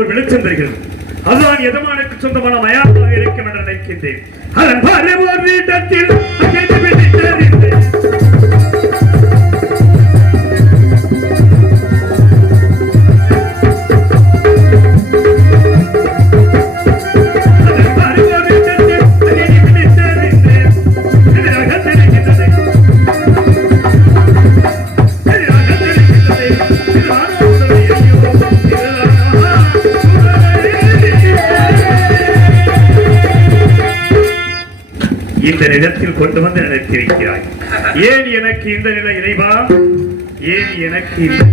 ஒரு வெளிச்சம் தருகிறது. அதுதான் எதமானுக்கு சொந்தமான மயானமாக இருக்கும் என்று நினைக்கின்றேன். அதன் பாரு ஒரு வீட்டத்தில் இந்த நிலத்தில் கொண்டு வந்து நினைத்திருக்கிறாய். ஏன் எனக்கு இந்த நிலை இறைவா? ஏன் எனக்கு இந்த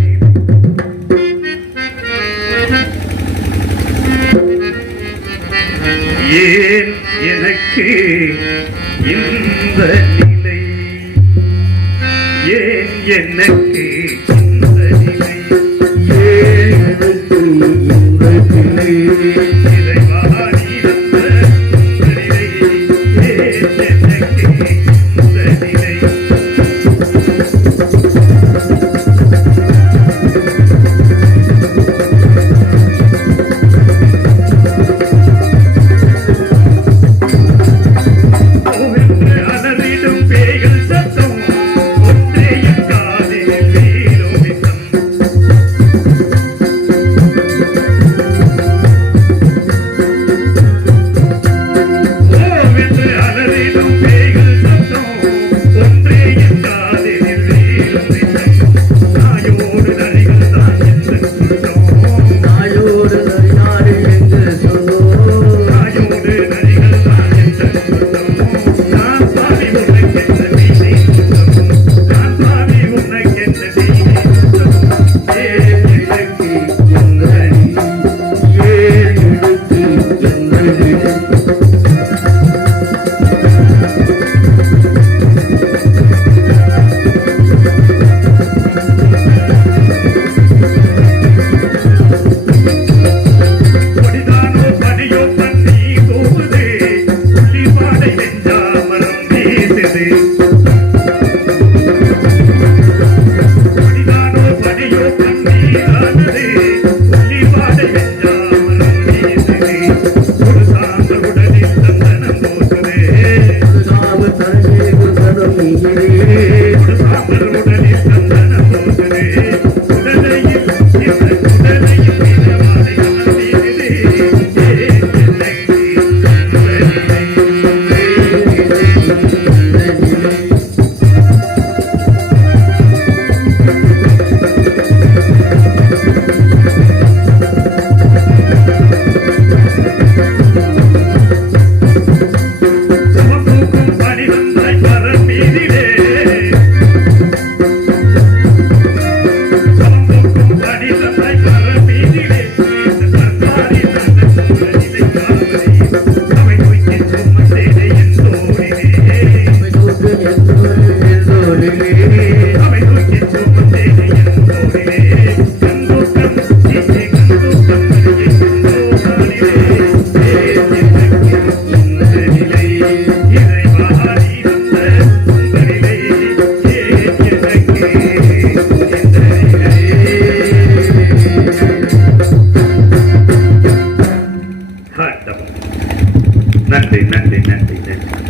ஏன் எனக்கு இந்த நிலை? ஏன் எனக்கு இந்த நிலை? ஏன் எனக்கு இந்த நிலை? இறைவா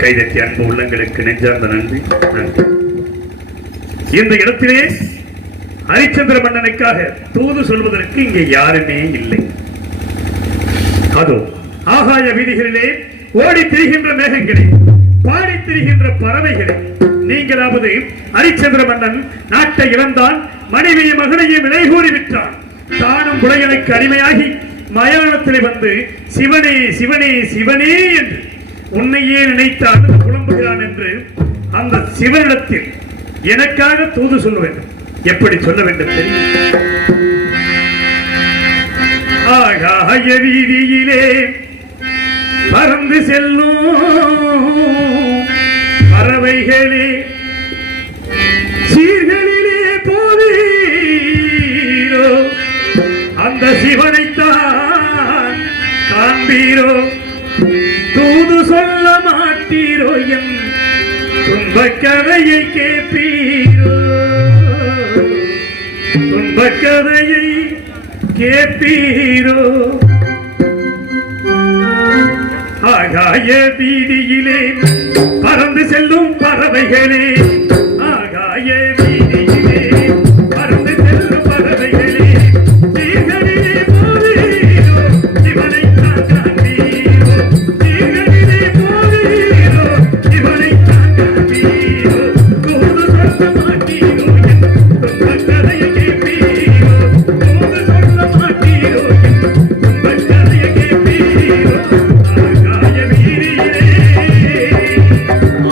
கைதட்டி அன்பு உள்ளங்களுக்கு நெஞ்சார்ந்த நன்றி நன்றி. இந்த இடத்திலே ஹரிச்சந்திர மன்னனுக்காக தூது சொல்வதற்கு இங்கே யாருமே இல்லை. அதோ ஆகாய வீதிகளிலே ஓடி திரிகின்ற மேகங்களே, பாடி திரிகின்ற பறவைகளே, நீங்களாவது ஹரிச்சந்திர மன்னன் நாட்டை இழந்தான், மனைவியை மகனையும் விலை கூறி விட்டான், தானும் புலையனுக்கு அடிமையாகி மயானத்திலே வந்து சிவனே சிவனே சிவனே என்று உன்னையே நினைத்தான் புலம்புகிறான் என்று அந்த சிவனிடத்தில் எனக்காக தூது சொல்ல வேண்டும். எப்படி சொல்ல வேண்டும் தெரியும்? ஆகாய வீதியிலே பறந்து செல்லும் பறவைகளே, சீர்களிலே போவீரோ, அந்த சிவனைத்தான் காண்பீரோ, தூது சொல்ல மாட்டீரோ, என் துன்பக் கதையை கேட்பீரோ, துன்பக் கதையை கேட்பீரோ. ஆகாய வீதியிலே பறந்து செல்லும் பறவைகளே ஆகாய வீதியிலே பறந்து செல்லும் பறவைகளே சீர்களிலே போவீரோ இவனை காண்பீரோ சீர்களிலே போவீரோ இவனை காண்பீரோ தூது சொல்ல மாட்டீரோ என் துன்பக் கதையை கேட்பீரோ தூது சொல்ல மாட்டீரோ என் துன்பக் கதையை கேட்பீரோ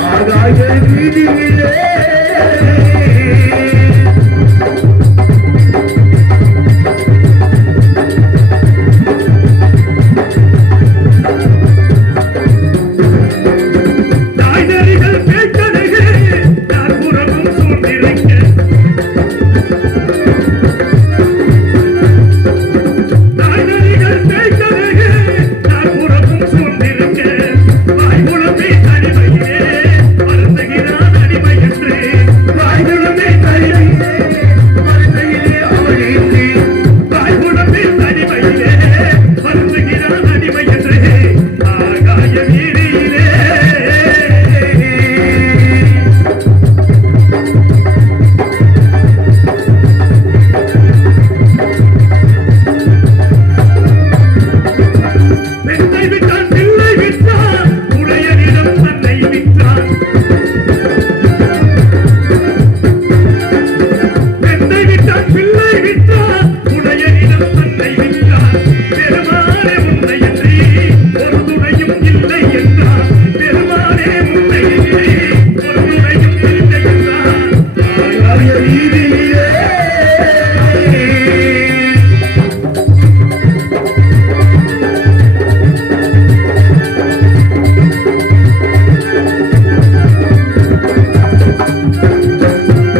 ஆகாய வீதியிலே தாய்நரிகள் பேய்க்கழுகு நாற்புறமும் சூழ்ந்திருக்க தாய்நரிகள் பேய்க்கழுகு நாற்புறமும் சூழ்ந்திருக்க வாய்குளமே தனிமையிலே வருந்துகிறான் அடிமை என்று வாய்குளமே தனிமையிலே வருந்தையிலே அவளின்றி வாய்குளமே தனிமையிலே வருந்துகிறான் அடிமை என்று ஆகாய வீதியிலே பெண்ணை விட்டான் பிள்ளை விட்டான் உடையனிடம் தன்னை விட்டான் பெண்ணை விட்டான் பிள்ளை விட்டான் உடையனிடம் தன்னை விட்டான் பெருமானே உன்னையன்றி ஒரு துணையும் இல்லை என்றான் பெருமானே உன்னையன்றி ஒரு துணையும் இல்லை என்றான் ஆகாய வீதியிலே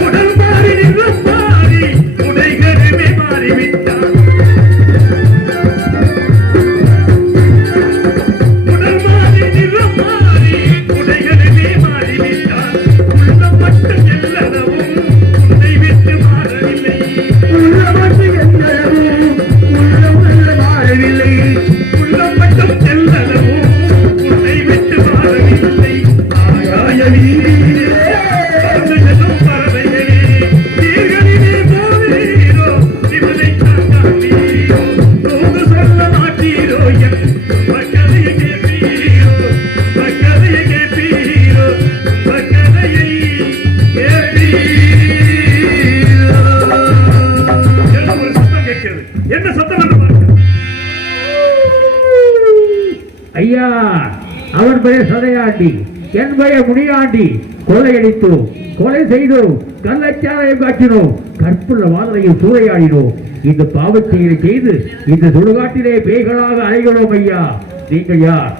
உடல் மாறி நிறம் மாறி உடைகளுமே மாறிவிட்டான் உடல் மாறி நிறம் மாறி உடைகளுமே மாறிவிட்டான் உள்ளம் மட்டும் எல்லளவும் உன்னை விட்டு மாறவில்லை உள்ளம் மட்டும் எல்லளவும் உள்ளம் மாறவில்லை உள்ளம் மட்டும் எல்லளவும் உன்னை விட்டு மாறவில்லை ஆகாய வீதியிலே பறந்து செல்லும் பறவைகளே சீர்களிலே போவீரோ இவனை காண்பீரோ தூது சொல்ல மாட்டீரோ என் துன்பக் கதையை கேட்பீரோ துன்பக் கதையை கேட்பீரோ துன்பக் கதையை கேட்பீரோ என்ன ஒரு சத்தம் கேட்கிறது என்ன சத்தம் என்று பார்க்கிறேன் ஐயா, அவன் பெயர் சதையாண்டி, என் பெயர் முனியாண்டி. கொள்ளையடித்தோம், கொலை செய்தோம், கள்ளச்சாராயம் காட்டினோம், கற்புள்ள வாதனையில் சூறையாடினோம். இந்த பாவச் செயலை செய்து இந்த சுடுகாட்டிலே பேய்களாக அலைகிறோம். ஐயா, நீங்கள் யார்?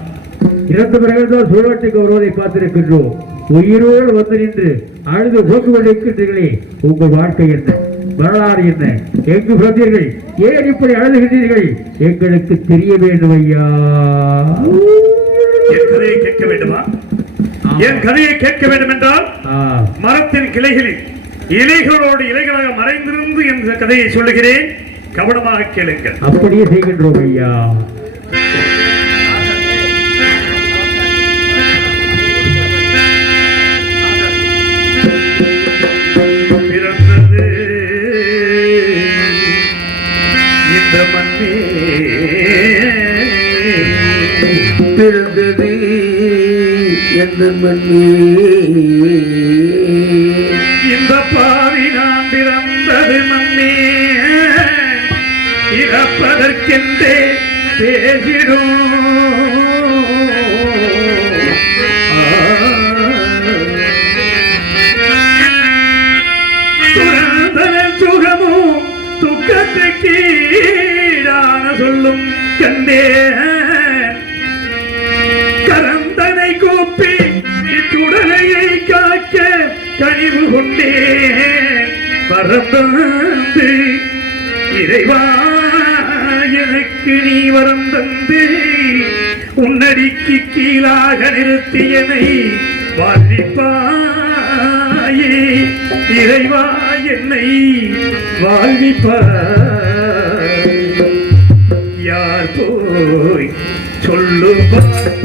இறந்த பிறகுதான் சுடுகாட்டுக்கு வருவதை பார்த்திருக்கின்றோம். உயிரோடு வந்து நின்று அழுது போக்கு கொண்டிருக்கின்றீர்களே, உங்கள் வாழ்க்கை என்ன, வரலாறு என்ன, எங்கு பிறந்தீர்கள், ஏன் இப்படி அழுதுகின்றீர்கள், எங்களுக்கு தெரிய வேண்டும். ஐயா, என் கதையை கேட்க வேண்டுமா? என் கதையை கேட்க வேண்டும் என்றால் மரத்தின் கிளைகளில் இலைகளோடு இலைகளாக மறைந்திருந்து என்ற கதையை சொல்லுகிறேன், கவனமாக கேளுங்கள். அப்படியே செய்கின்றோம். ஐயா, பிறந்தது இந்த மண்ணே, பிறந்தது எந்த மண்ணே, இந்த பாவி நாம் பிறந்தது மண்ணே, இறப்பதற்கென்றே பேசிடும். துறந்தனன் சுகமும் துக்கத்துக்கு ஈடான சொல்லும் கண்டே, கரந்தனை கூப்பி இச்சுடலையை காக்க கனிவு கொண்டே வரந்து இறைவா எனக்கு நீ வரம் தந்து உன்னடிக்கு கீழாக நிறுத்தியனை வாழ்விப்பாயே இறைவா என்னை வாழ்விப்பாய். யார் போய் சொல்லுவார்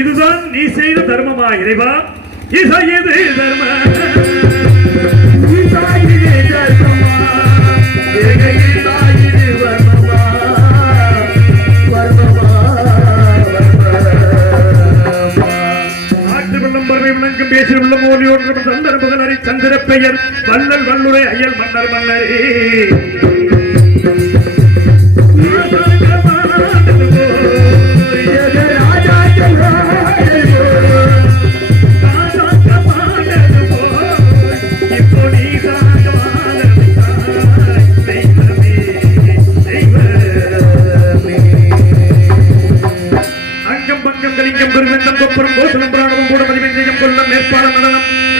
இதுதான் நீ செய்த தர்மமா இறைவா? இசையது தர்ம பேசி உள்ள மோலியோடு சந்தர புகழரை சந்திர பெயர் வல்லல் வல்லுரை அயல் மன்னர் மன்னரே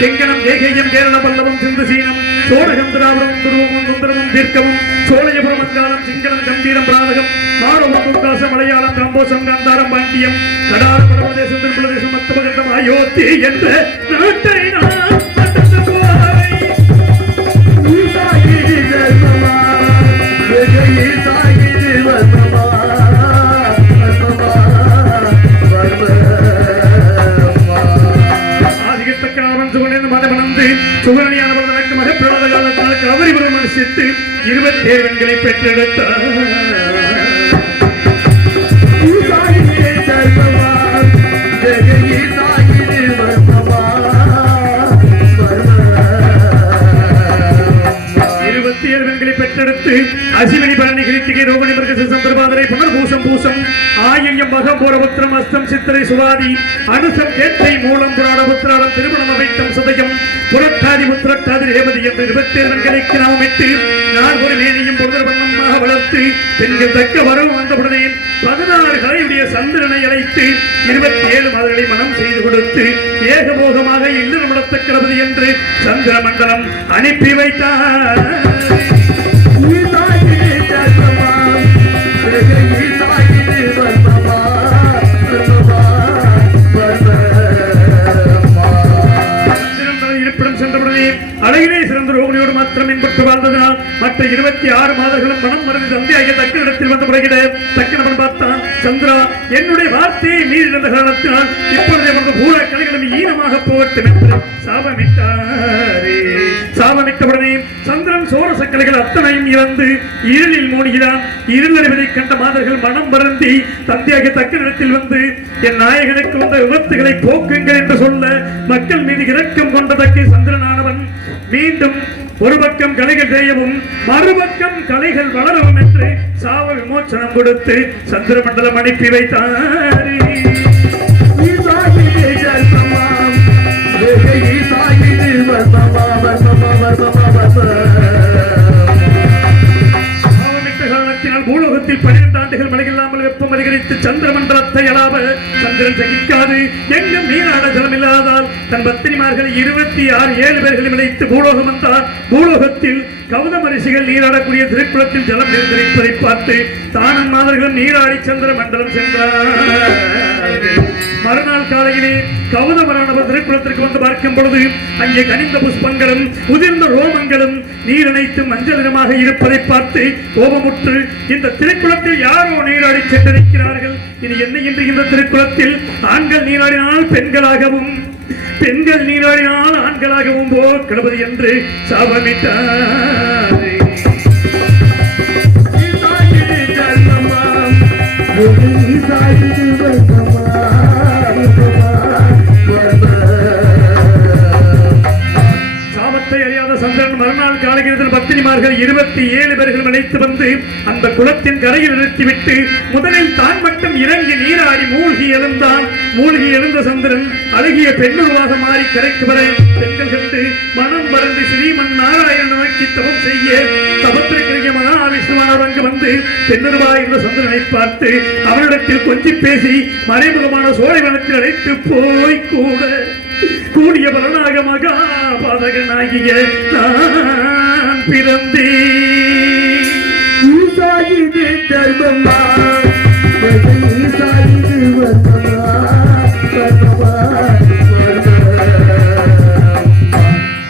செங்கனம் ஏகையம் கேரள பல்லவம் சிந்து சீனம் சோழகம் திராவிடம் துருவமும் சுந்தரமும் தீர்க்கமும் சோழயபுரம் அங்காளம் சிங்களம் கம்பீரம் பிராதகம் மாறுவம் முக்காசம் மலையாளம் காம்போசம் காந்தாரம் பாண்டியம் கடாரம் வடமதேசம் திருப்பலதேசம் மத்தபகண்டம் அயோத்தி என்ற நாட்டை சுகரணியானவர்களுக்கு மகப்பிரவாத காலத்தால் கவரிபுரம் அனுசித்து 27 பெண்களை பெற்றெடுத்தார். பெற்றெடுத்து அசிவனி பரணி கிருத்திகை ரோகிணி மிருக சந்திரபாதரை புனர்பூசம் பூசம் ஆயில்யம் மகபோரபுத்திரம் அஸ்தம் சித்திரை சுவாதி அனுசம் கேட்டை மூலம் புராணபுத்திராடம் திருமணம் அவைத்தம் சதயம் புரட்டாதி புத்திரட்டாதி ரேவதி என்று 27 பெண்களுக்கு நாமிட்டு நால்வொரு மேனியும் பொருள் வண்ணமாக வளர்த்து பெண்கள் தக்க வரவு வந்தவுடனே 16 கலையுடைய சந்திரனை அழைத்து 27 மாதங்களை மனம் செய்து கொடுத்து ஏகபோகமாக இல்லறம் நடத்த கிடப்பது என்று சந்திர மண்டலம் அனுப்பி வைத்தார். அழகிலே சிறந்த ரோகிணியோடு மாத்திரம் மின்பட்டு வாழ்ந்ததனால் மற்ற 26 மாதர்களும் மனம் மறந்து தந்தையாகிய தக்க இடத்தில் வந்த பிறகு தக்கனவன் பார்த்தான். சந்திரா, என்னுடைய வார்த்தையை மீறிருந்த காரணத்தினால் இப்பொழுதே வந்த பூரா கலைகளும் ஈனமாக போகட்டும் என்று சாபமிட்டாரே. சாபமிட்டவுடனே சந்திரன் சோரச கலைகள் அத்தனையும் இறந்து இருளில் மூழ்கிறான். இருளறிவதை கண்ட மாதர்கள் மனம் வருந்தி தந்தையாகிய தக்க இடத்தில் வந்து என் நாயகனுக்கு வந்த விபத்துகளை போக்குங்கள் என்று சொல்ல மக்கள் மீது இரக்கம் கொண்டதற்கு சந்திரனானவன் மீண்டும் ஒரு பக்கம் கலைகள் செய்யவும் மறுபக்கம் கலைகள் வளரவும் என்று சாவ விமோச்சனம் கொடுத்து சந்திர மண்டலம் அனுப்பி வைத்தார். பூலோகத்தில் 12 ஆண்டுகள் மழையில்லாமல் வெப்பம் அதிகரித்து சந்திர மண்டலத்தை அளாவ சந்திரன் சகிக்காது எங்கும் நீராட ஜலம் இல்லாதால் தன் பத்தினிமார்கள் 26 பேர்களும் இணைத்து பூலோகம் வந்தார். பூலோகத்தில் கௌதம ரிஷிகள் நீராடக்கூடிய திருக்குளத்தில் ஜலம் நிறைந்திருப்பதை பார்த்து தானன் மாதர்களும் நீராடி சந்திர மண்டலம் சென்றார். மறுநாள் காலையிலே கௌதமரானவர் திருக்குளத்திற்கு வந்து பார்க்கும் பொழுது அங்கே கனிந்த புஷ்பங்களும் உதிர்ந்த ரோமங்களும் நீரணைத்து மஞ்சள் நிறமாக இருப்பதை பார்த்து கோபமுற்று இந்த திருக்குளத்தில் யாரோ நீராடி சென்றிருக்கிறார்கள், இது என்ன என்று இந்த திருக்குளத்தில் ஆண்கள் நீராடினால் பெண்களாகவும் பெண்கள் நீராடினால் ஆண்களாகவும் போர் கிடப்பது என்று சாபமிட்டார். சாபத்தை அறியாத சந்திரன் மறுநாள் காலகிரத்தில் பத்தினிமார்கள் 27 பேர்கள் அழைத்து வந்து அந்த குளத்தின் கரையில் நிறுத்திவிட்டு முதலில் தான் மட்டும் இறங்கி நீராடி மூழ்கி எழுந்தான். மூழ்கி எழுந்த சந்திரன் அழகிய பெண்ணுருவாக மாறி கரைக்கு வர பெண்கள் கண்டு மனம் மறந்து ஸ்ரீமன் நாராயணன் நோக்கி தவம் செய்ய தவத்திற்கிற மகாவிஷ்ணுவானவர் அங்கு வந்து பெண்ணுருவா என்ற சந்திரனை பார்த்து அவரிடத்தில் கொஞ்சி பேசி மறைமுகமான சோலைவனத்தில் அழைத்து போய் கூடிய பலனாக மகாபாதகனாகிய நான் பிறந்தேன்.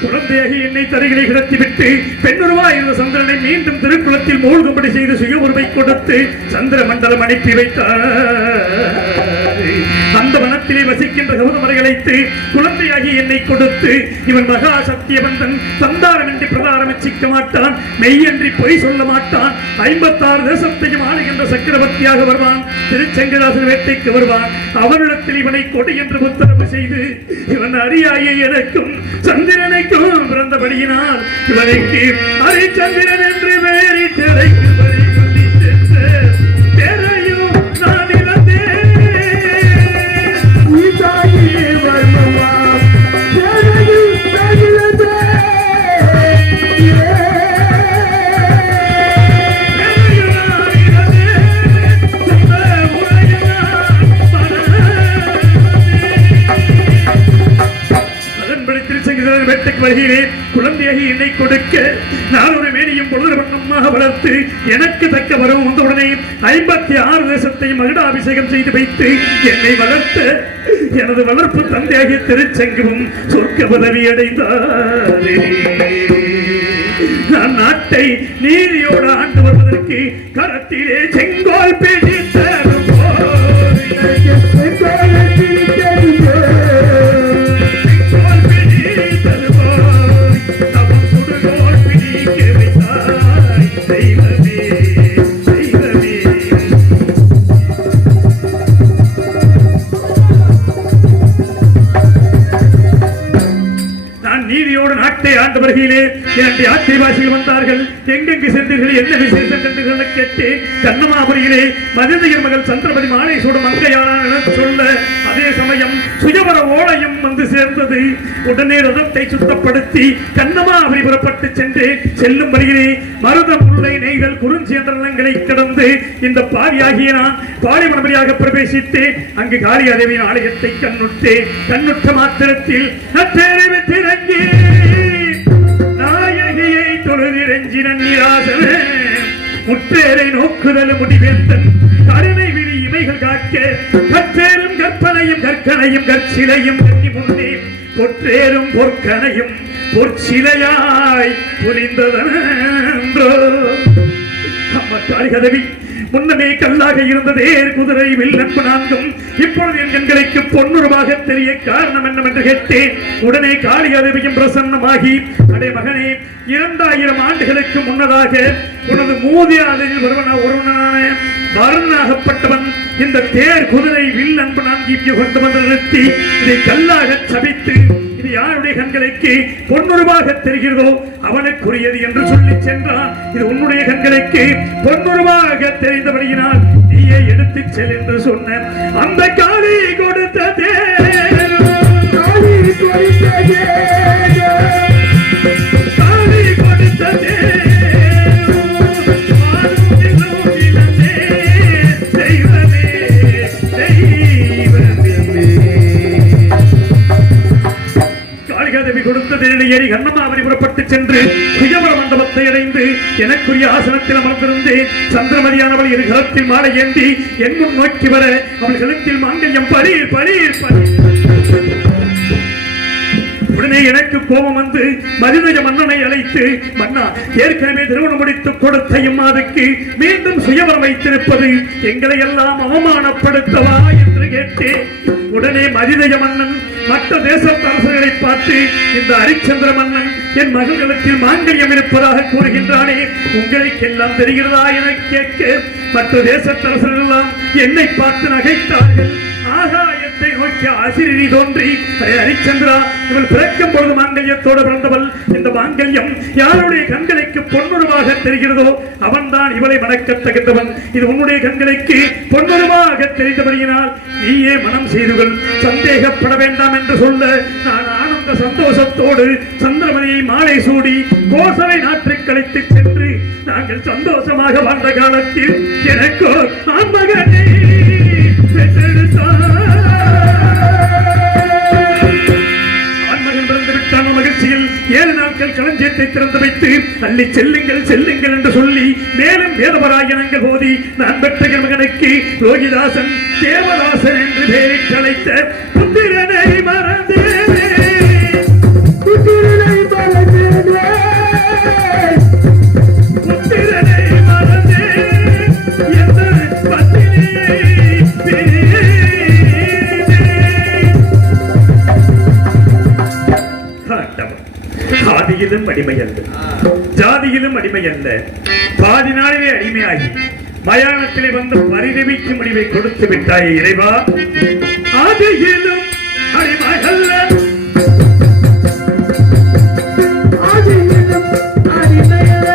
குழந்தையாகி என்னை தருகிலை கிடத்திவிட்டு பெண்ணுருவா என்ற சந்திரனை மீண்டும் திருக்குளத்தில் மூழ்கும்படி செய்து சுய உருவை கொடுத்து சந்திர மண்டலம் அனுப்பி வைத்தார். அந்த வனத்திலே வசிக்கின்ற கௌதமரை அழைத்து குழந்தையாகி என்னை கொடுத்து இவன் மகா சத்தியவந்தன் சந்தாரமின்றி பிரதாரம் சிக்க மாட்டான், மெய்யன்றி பொய் சொல்ல மாட்டான், 56 தேசத்தையும் ஆளுகின்ற சக்கரவர்த்தியாக வருவான், திருச்செங்கராசன் வேட்டைக்கு வருவான், அவனிடத்தில் இவனை கொடு என்று உத்தரவு செய்து இவன் அறியாய எனக்கும் சந்திரனுக்கும் பிறந்தபடியினால் இவனுக்கு ஹரிச்சந்திரன் என்று பெயரிட்டு அழைக்கும்படி சொல்லி சென்றையும் நான் இழந்தேன். குழந்தையாகி என்னை கொடுக்க நான் ஒரு மேனியும் பொழுது வண்ணமாக வளர்த்து எனக்கு தக்க வரும் வந்தவுடனே 56 தேசத்தையும் மகுடாபிஷேகம் செய்து வைத்து என்னை வளர்த்த எனது வளர்ப்பு தந்தையாகிய திருச்செங்குவும் சொர்க்க பதவி அடைந்தாரே. நான் நாட்டை நீதியோடு ஆண்டு வருவதற்கு கரத்திலே செங்கோல் பிடித்த ஆண்டு வருகையிலே இரண்டு யாத்திரைவாசிகள் வந்தார்கள். எங்கெங்கு சென்றீர்கள், என்ன விசேஷம் என்று கேட்டு கண்ணமாபுரியிலே மதிதையர் மகள் சந்திரபதி மாலை சூடும் மங்கையாளர் சொல்ல அதே சமயம் சுயவர ஓலையும் வந்து சேர்ந்தது. உடனே ரதத்தை சுத்தப்படுத்தி கண்ணமாபுரி புறப்பட்டு சென்று செல்லும் வழியிலே மருதம் முல்லை நெய்தல் குறிஞ்சி என்ற நிலங்களை கடந்து இந்த பாவியாகிய நான் பாலிமணபடியாக பிரவேசித்து அங்கு காளியாதேவியின் ஆலயத்தை கண்ணுற்ற மாத்திரத்தில் திறங்கி நாயகியை தொழுதிரஞ்சின நீராசன முற்றேரை நோக்குதல் முடிவேந்தன் கருணை விழி இமைகள் காக்க கற்றேறும் கற்பனையும் கற்கனையும் கற்சிலையும் கண்ணி முன்னே பொற்றேறும் பொற்கனையும் பொற்சிலையாய் புரிந்ததனன்றோ. அம்மா காளிகதவி முன்னமே கல்லாக இருந்த தேர் குதிரை வில்லன்பு நான்கும் இப்பொழுது என் கண்களுக்கு பொன்னுருவாக தெரிய காரணம் என்னவென்று கேட்டேன். உடனே காளியாதேவியும் பிரசன்னமாகி அடே மகனே, 2000 ஆண்டுகளுக்கு முன்னதாக உனது மூதியாதையில் ஒருவனான வரனாகப்பட்டவன் இந்த தேர் குதிரை வில்லன்பு நான்கு கொண்டு வந்து நிறுத்தி இதை கல்லாக சபித்து இது யாருடைய கண்களுக்கு பொன்னுருவாக தெரிகிறதோ அவனுக்குரியது என்று சொல்லி சென்றான். இது உன்னுடைய கண்களுக்கு பொன்னுருவாக தெரிந்தபடியினால் நீயே எடுத்துச் செல் என்று சொன்ன அந்த காளி கொடுத்த தேர் காளி கொடுத்த தேர் ஏறி கண்ணமாவரி புறப்பட்டு சென்று சுயவர மண்டபத்தை அடைந்து எனக்குரிய ஆசனத்தில் அமர்ந்திருந்து சந்திரமதியானவள் இரு கரத்தில் மாலை ஏந்தி என் முன் நோக்கி வர அவள் கழுத்தில் மாங்கல்யம் பரீர் பரீர் உடனே எனக்கு கோபம் வந்து மதிதய மன்னனை அழைத்து, மன்னா, ஏற்கனவே திருமணம் முடித்து கொடுத்த இம்மாதுக்கு மீண்டும் சுயவரம் வைத்திருப்பது எங்களை எல்லாம் அவமானப்படுத்தவா என்று கேட்டேன். உடனே மதிதய மன்னன் மற்ற தேசத்தரசர்களை பார்த்து இந்த ஹரிச்சந்திர மன்னன் என் மகள்களுக்கு மாங்கல்யம் இருப்பதாக கூறுகின்றானே, உங்களுக்கெல்லாம் தெரிகிறதா என கேட்க மற்ற தேசத்தரசர்கள் எல்லாம் என்னை பார்த்து நகைத்தார்கள். ஆகாயத்தை நோக்கி ஆசிரியி தோன்றி, ஹரிச்சந்திரா, இவள் பிறக்கும் பொழுது மாங்கல்யத்தோடு பிறந்தவள். இந்த மாங்கல்யம் யாருடைய கண்களுக்கு பொன்னுருவாக தெரிகிறதோ அவன்தான் இவளை மணக்கத் தகுந்தவன். இது உன்னுடைய கண்களுக்கு பொன்னுருவாக தெரிந்தபடியினால் நீயே மனம் செய்து கொள், சந்தேகப்பட வேண்டாம் என்று சொல்ல, நான் ஆனந்த சந்தோஷத்தோடு சந்திரமணியை மாலை சூடி கோசலை நாட்டுக்கு கழித்து சென்று நாங்கள் சந்தோஷமாக வாழ்ந்த காலத்தில் எனக்கோ ஆண்மகனை ஆண்மகன் பிறந்து விட்டான மகிழ்ச்சியில் 7 நாட்கள் களஞ்சியத்தை திறந்து வைத்து அள்ளி செல்லுங்கள் செல்லுங்கள் என்று சொல்லி மேலும் வேதபராயணங்கள் போதி நான் பெற்ற மகனுக்கு ரோகிதாசன் தேவதாசன் என்று பெயரிட்டு அழைத்த புத்திரனை மறந்தேனே, புத்திரனை மறந்தேனே, புத்திரனை மறந்தேன் என்ற பத்தினியை ஆதியிலும் அடிமை அல்ல, ஜாதியிலும் அடிமை அல்ல, பாதி நாளிலே அடிமையாகி மயானத்திலே வந்து பரிதவிக்கும் முடிவை கொடுத்து விட்டாயே இறைவா. ஆதியிலும் அடிமை அல்ல, ஆதியிலும் அடிமை அல்ல,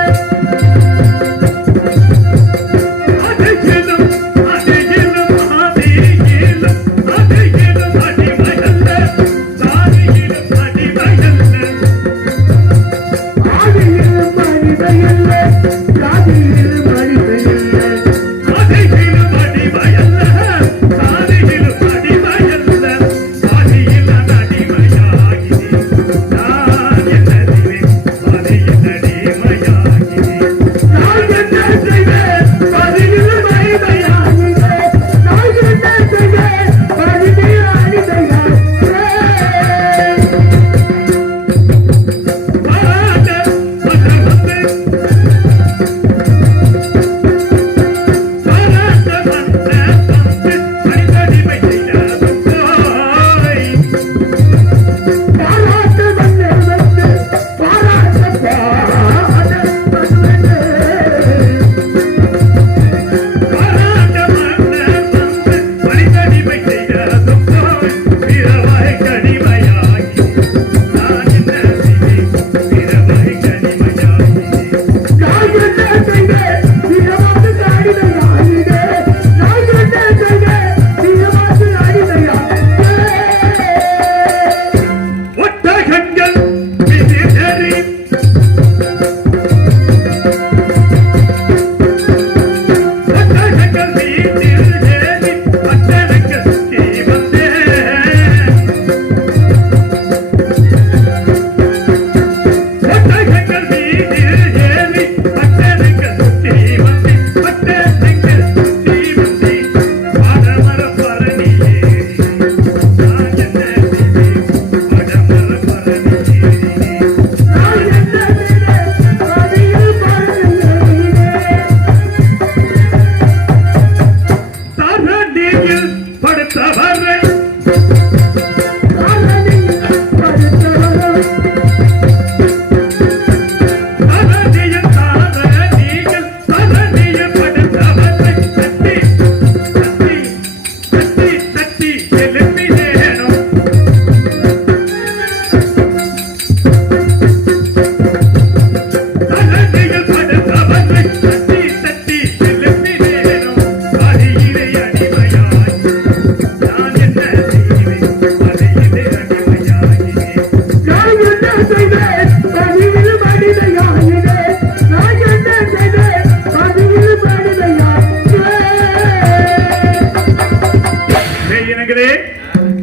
ஆதியிலும் ஆதியிலும் ஆதியிலும் ஆதியிலும் அடிமை அல்ல, ஜாதியிலும் அடிமை அல்ல, ஆதியிலும் அடிமை அல்ல, ஜாதியிலும் அடிமை அல்ல, ஆதியிலும் அடிமை அல்ல, ஜாதியிலும் அடிமை அல்ல, ஆதியில் அடிமையாகி நான் என்ன செய்வேன், ஆதியில் அடிமையாகி நான் என்ன செய்வேன், ஆதியில் அடிமையாகி நான் என்ன செய்வேன், ஆதியில் அடிமையாகி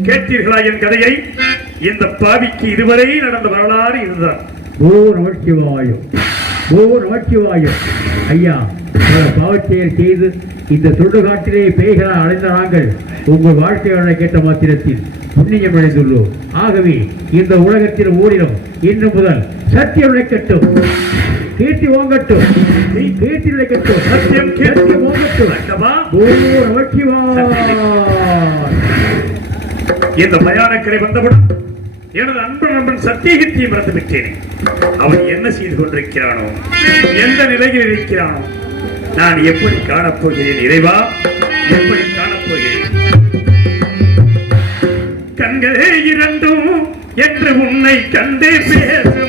கேட்டீர்களா என் கதையை? இந்த பாவிக்கு இதுவரை நடந்த வரலாறு இதுதான். ஓ நமச்சிவாயம், ஓ நமச்சிவாயம். ஐயா, பாவச்செயல் செய்து இந்த சுடுகாட்டிலே பேய்களால் அடைந்த நாங்கள் உங்கள் வாழ்க்கையோட கேட்ட மாத்திரத்தில் புண்ணியம் அடைந்துள்ளோம். ஆகவே இந்த உலகத்தில் ஊரிலும் இன்று முதல் சத்தியம் உழைக்கட்டும், கீர்த்தி ஓங்கட்டும், நீ கீர்த்தி உழைக்கட்டும், சத்தியம் கீர்த்தி ஓங்கட்டும். ஓ நமச்சிவாயம். இந்த மயானக்கரை வந்தவுடன் எனது அன்பு நண்பன் சத்தியகீர்த்தியை மறந்து விட்டேனே. அவன் என்ன செய்து கொண்டிருக்கிறானோ, எந்த நிலையில் இருக்கிறானோ, நான் எப்படி காணப்போகிறேன் இறைவா, எப்படி காணப்போகிறேன்? கண்களே இரண்டும் என்று உன்னை கண்டே பேச